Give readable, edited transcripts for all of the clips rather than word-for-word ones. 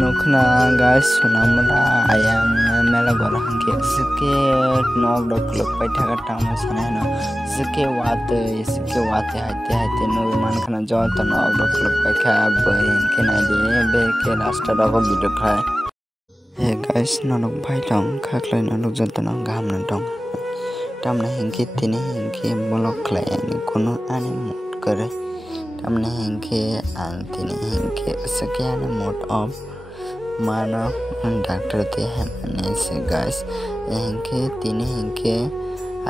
Nukna guys sunamra ayang mela gorang ke sike nok dok klok pai thaka tama sanano sike wate hate no man khana jot nok dok klok pai kha bayin ke na de be ke rasta dok video khai hey guys nonok bai long khaklai nonok jot no gam na dong tamna hingke tini hingke molok khlai ani kono ani mut kare tamna hingke ang tini hingke sike ani mut of मानो doctor ते हमने से guys इनके तीन इनके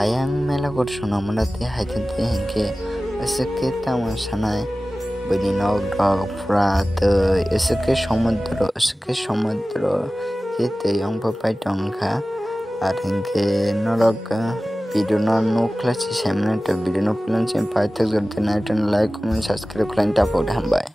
आयांग मेला coat सुना मना ते हाइते ते इनके ऐसे के तमाशनाय बनी नॉक डॉग फ्रात ऐसे के समुद्र के ते यंग पापाई टंका और इनके नरक वीडियो नो क्लास सेमने तो वीडियो नो प्लान से पाई तक करते night and like comment subscribe करने टाप उठाम बाय।